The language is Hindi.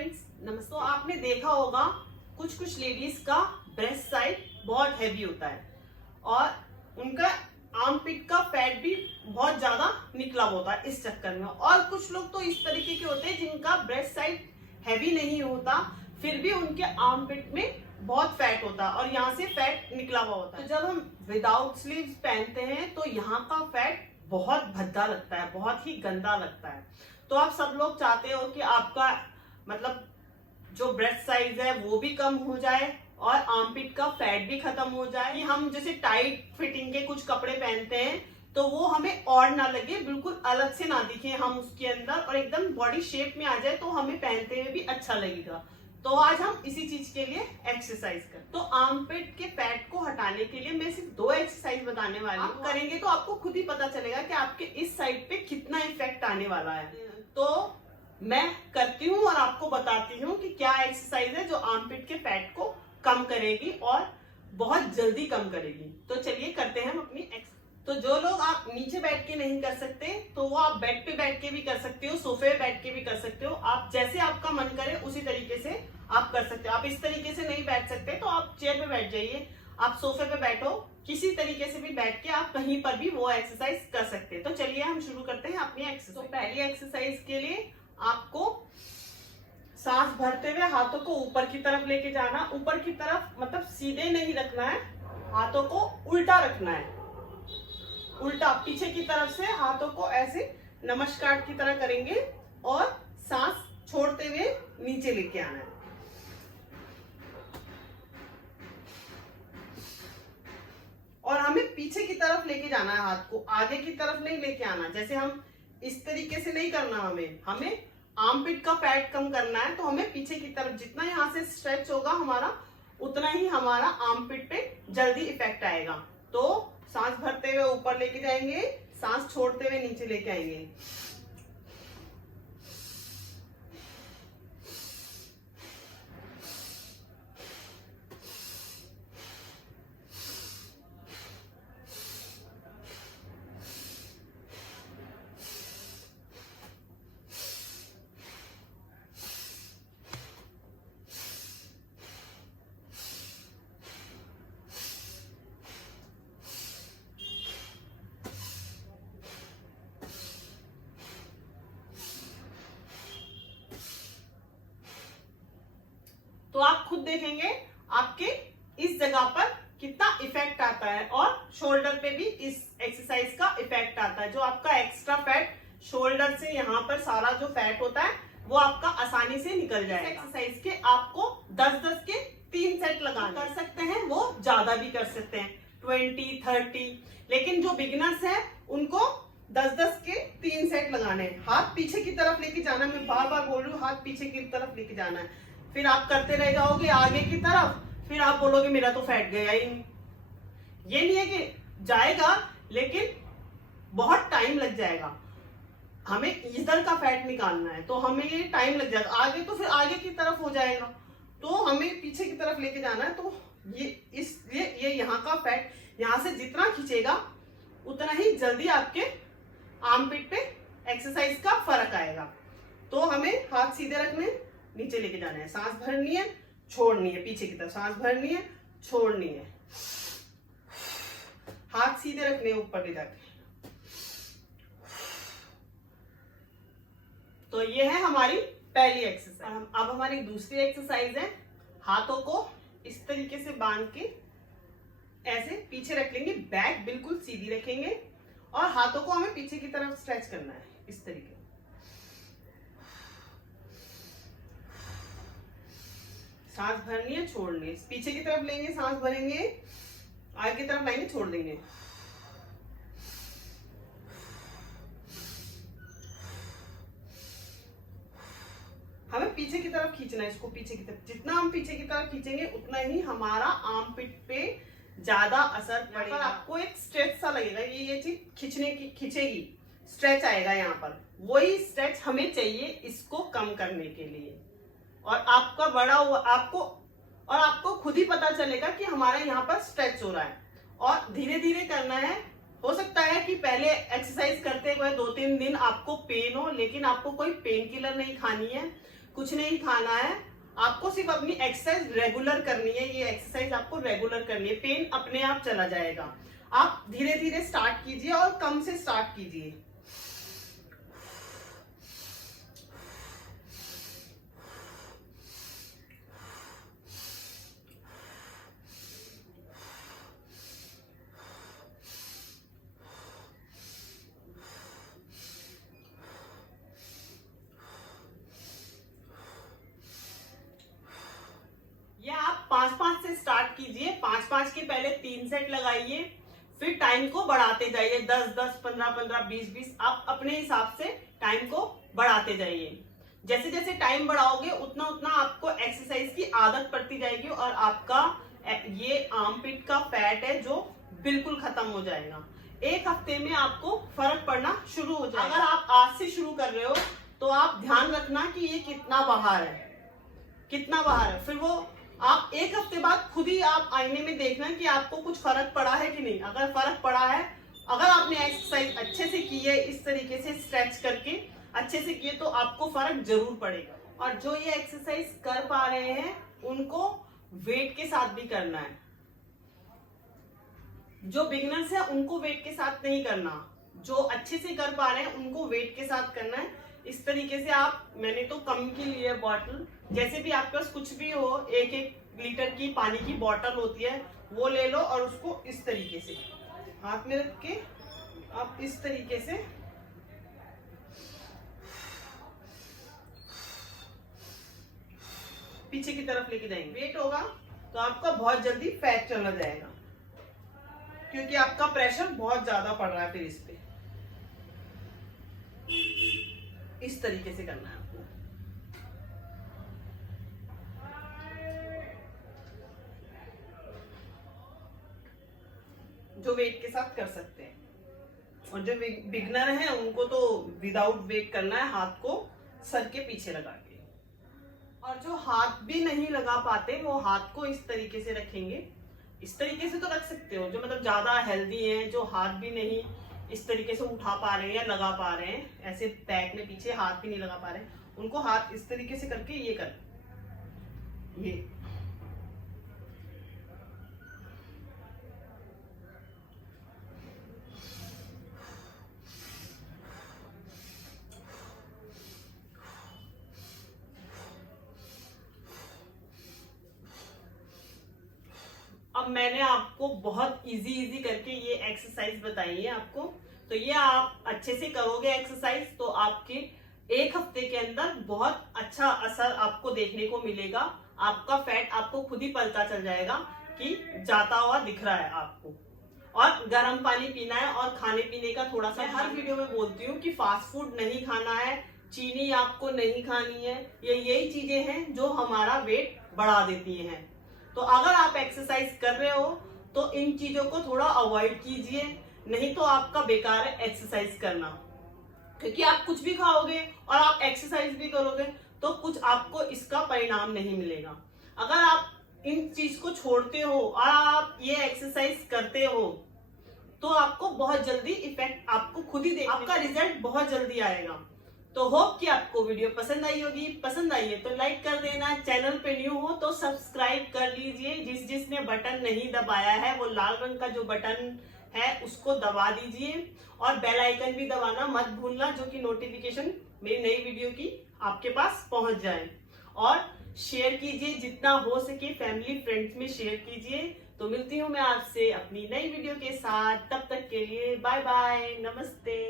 फ्रेंड्स, नमस्ते। तो आपने देखा होगा कुछ लेडीज का ब्रेस्ट साइड बहुत हैवी होता है और उनका आर्मपिट का फैट भी बहुत ज्यादा निकला होता है इस चक्कर में। और कुछ लोग तो इस तरीके के होते हैं जिनका ब्रेस्ट साइड हैवी नहीं होता, फिर भी उनके आर्मपिट में बहुत फैट होता है और यहाँ से फैट निकला हुआ होता है। तो जब हम विदाउट स्लीव्स पहनते हैं तो यहाँ का फैट बहुत भद्दा लगता है, बहुत ही गंदा लगता है। तो आप सब लोग चाहते हो कि आपका मतलब जो ब्रेस्ट साइज है वो भी कम हो जाए और आर्मपिट का फैट भी खत्म हो जाए। हम जैसे टाइट फिटिंग के कुछ कपड़े पहनते हैं तो वो हमें और ना लगे, बिल्कुल अलग से ना दिखे हम उसके अंदर, और एकदम बॉडी शेप में आ जाए तो हमें पहनते हुए भी अच्छा लगेगा। तो आज हम इसी चीज के लिए एक्सरसाइज कर। तो आर्मपिट के फैट को हटाने के लिए मैं सिर्फ 2 एक्सरसाइज बताने वाली हूँ। करेंगे तो आपको खुद ही पता चलेगा कि आपके इस साइड पे कितना इफेक्ट आने वाला है। तो मैं करती हूँ और आपको बताती हूँ कि क्या एक्सरसाइज है जो आर्मपिट के फैट को कम करेगी और बहुत जल्दी कम करेगी। तो चलिए करते हैं हम अपनी एक्सरसाइज। तो जो लोग आप नीचे बैठ के नहीं कर सकते तो वो आप बेड पे बैठ के भी कर सकते हो, सोफे पे बैठ के भी कर सकते हो। आप जैसे आपका मन करे उसी तरीके से आप कर सकते हो। आप इस तरीके से नहीं बैठ सकते तो आप चेयर पे बैठ जाइए, आप सोफे पे बैठो, किसी तरीके से भी बैठ के आप कहीं पर भी वो एक्सरसाइज कर सकते हैं। तो चलिए हम शुरू करते हैं अपनी एक्सरसाइज। तो पहली एक्सरसाइज के लिए आपको सांस भरते हुए हाथों को ऊपर की तरफ लेके जाना। ऊपर की तरफ मतलब सीधे नहीं रखना है, हाथों को उल्टा रखना है, उल्टा पीछे की तरफ से हाथों को ऐसे नमस्कार की तरह करेंगे और सांस छोड़ते हुए नीचे लेके आना है। और हमें पीछे की तरफ लेके जाना है, हाथ को आगे की तरफ नहीं लेके आना। जैसे हम इस तरीके से नहीं करना, हमें आर्मपिट का फैट कम करना है तो हमें पीछे की तरफ जितना यहाँ से स्ट्रेच होगा हमारा, उतना ही हमारा आर्मपिट पे जल्दी इफेक्ट आएगा। तो सांस भरते हुए ऊपर लेके जाएंगे, सांस छोड़ते हुए नीचे लेके आएंगे। तो आप खुद देखेंगे आपके इस जगह पर कितना इफेक्ट आता है और शोल्डर पे भी इस एक्सरसाइज का इफेक्ट आता है। जो आपका एक्स्ट्रा फैट शोल्डर से यहाँ पर सारा जो फैट होता है वो आपका आसानी से निकल जाएगा। एक्सरसाइज के आपको 10-10 के 3 सेट लगाने कर सकते हैं, वो ज्यादा भी कर सकते हैं 20-30, लेकिन जो बिगिनर्स है उनको 10-10 के 3 सेट लगाने हैं। हाथ पीछे की तरफ लेके जाना, मैं बार बार बोल रही हूँ, हाथ पीछे की तरफ लेके जाना है। फिर आप करते रह जाओगे आगे की तरफ, फिर आप बोलोगे मेरा तो फैट गया ही नहीं। ये नहीं है कि जाएगा, लेकिन बहुत टाइम लग जाएगा। हमें इधर का फैट निकालना है तो हमें ये टाइम लग जाएगा। आगे तो फिर आगे की तरफ हो जाएगा, तो हमें पीछे की तरफ लेके जाना है। तो ये यहाँ का फैट यहाँ से जितना खींचेगा उतना ही जल्दी आपके आर्मपिट पे एक्सरसाइज का फर्क आएगा। तो हमें हाथ सीधे रखने, नीचे लेके जाना है, सांस भरनी है, छोड़नी है, पीछे की तरफ सांस भरनी है, छोड़नी है, हाथ सीधे रखने ऊपर ले जाके। तो ये है हमारी पहली एक्सरसाइज। अब हमारी दूसरी एक्सरसाइज है, हाथों को इस तरीके से बांध के ऐसे पीछे रख लेंगे, बैक बिल्कुल सीधी रखेंगे और हाथों को हमें पीछे की तरफ स्ट्रेच करना है इस तरीके। सांस भरनी है, छोड़नी है, पीछे की तरफ लेंगे, सांस भरेंगे, आगे की तरफ लाएंगे, छोड़ देंगे। हमें पीछे की तरफ खींचना है इसको, पीछे की तरफ। जितना हम पीछे की तरफ खींचेंगे उतना ही हमारा आर्मपिट पे ज्यादा असर पड़ेगा। आपको एक स्ट्रेच सा लगेगा, ये चीज खींचेगी, स्ट्रेच आएगा यहाँ पर। वही स्ट्रेच हमें चाहिए इसको कम करने के लिए। और आपका बड़ा हुआ आपको खुद ही पता चलेगा कि हमारा यहाँ पर स्ट्रेच हो रहा है। और धीरे धीरे करना है। हो सकता है कि पहले एक्सरसाइज करते हुए 2-3 दिन आपको पेन हो, लेकिन आपको कोई पेन किलर नहीं खानी है। कुछ नहीं खाना है, आपको सिर्फ अपनी एक्सरसाइज रेगुलर करनी है। ये एक्सरसाइज आपको रेगुलर करनी है, पेन अपने आप चला जाएगा। आप धीरे धीरे स्टार्ट कीजिए और कम से स्टार्ट कीजिए। या आप 5-5 से स्टार्ट कीजिए, 5-5 के पहले 3 सेट लगाइए, फिर टाइम को बढ़ाते जाइए, 10-10, 15-15, 20-20, आप अपने हिसाब से टाइम को बढ़ाते जाइए। जैसे जैसे टाइम बढ़ाओगे उतना उतना आपको एक्सरसाइज की आदत पड़ती जाएगी और आपका ये आर्मपिट का फैट है जो बिल्कुल खत्म हो जाएगा। एक हफ्ते में आपको फर्क पड़ना शुरू हो जाएगा। अगर आप आज से शुरू कर रहे हो तो आप ध्यान रखना कि ये कितना बाहर है, कितना बाहर है। फिर वो आप एक हफ्ते बाद खुद ही आप आईने में देखना कि आपको कुछ फर्क पड़ा है कि नहीं। अगर फर्क पड़ा है, अगर आपने एक्सरसाइज अच्छे से की है, इस तरीके से स्ट्रेच करके अच्छे से किए, तो आपको फर्क जरूर पड़ेगा। और जो ये एक्सरसाइज कर पा रहे हैं उनको वेट के साथ भी करना है। जो बिगिनर्स है उनको वेट के साथ नहीं करना, जो अच्छे से कर पा रहे हैं उनको वेट के साथ करना है। इस तरीके से आप, मैंने तो कम की ली है बॉटल, जैसे भी आपके पास कुछ भी हो, 1-1 लीटर की पानी की बॉटल होती है वो ले लो और उसको इस तरीके से हाथ में रख के आप इस तरीके से पीछे की तरफ लेके जाएंगे। वेट होगा तो आपका बहुत जल्दी फैट चला जाएगा, क्योंकि आपका प्रेशर बहुत ज्यादा पड़ रहा है। फिर इस पे इस तरीके से करना है आपको। जो वेट के साथ कर सकते हैं, और जो बिगनर है उनको तो विदाउट वेट करना है, हाथ को सर के पीछे लगा के। और जो हाथ भी नहीं लगा पाते वो हाथ को इस तरीके से रखेंगे। इस तरीके से तो रख सकते हो, जो मतलब ज्यादा हेल्दी हैं, जो हाथ भी नहीं इस तरीके से उठा पा रहे हैं या लगा पा रहे हैं, ऐसे बैक में पीछे हाथ भी नहीं लगा पा रहे, उनको हाथ इस तरीके से करके ये कर, ये अब मैंने आपको बहुत इजी करके ये एक्सरसाइज बताई है आपको, तो ये आप अच्छे से करोगे एक्सरसाइज तो आपके एक हफ्ते के अंदर बहुत अच्छा असर आपको देखने को मिलेगा। आपका फैट आपको खुद ही पता चल जाएगा कि जाता हुआ दिख रहा है आपको। और गर्म पानी पीना है और खाने पीने का थोड़ा सा, हर वीडियो में बोलती हूँ कि फास्ट फूड नहीं खाना है, चीनी आपको नहीं खानी है, ये यही चीजें हैं जो हमारा वेट बढ़ा देती हैं। तो अगर आप एक्सरसाइज कर रहे हो तो इन चीजों को थोड़ा अवॉइड कीजिए, नहीं तो आपका बेकार है एक्सरसाइज करना। क्योंकि आप कुछ भी खाओगे और आप एक्सरसाइज भी करोगे तो कुछ आपको इसका परिणाम नहीं मिलेगा। अगर आप इन चीज को छोड़ते हो और आप ये एक्सरसाइज करते हो तो आपको बहुत जल्दी इफेक्ट आपको खुद ही देखने, आपका रिजल्ट बहुत जल्दी आएगा। तो होप कि आपको वीडियो पसंद आई होगी। पसंद आई है तो लाइक कर देना, चैनल पे न्यू हो तो सब्सक्राइब कर लीजिए। जिसने बटन नहीं दबाया है वो लाल रंग का जो बटन है उसको दबा दीजिए, और बेल आइकन भी दबाना मत भूलना, जो कि नोटिफिकेशन मेरी नई वीडियो की आपके पास पहुंच जाए। और शेयर कीजिए जितना हो सके, फैमिली फ्रेंड्स में शेयर कीजिए। तो मिलती हूँ मैं आपसे अपनी नई वीडियो के साथ, तब तक के लिए बाय बाय, नमस्ते।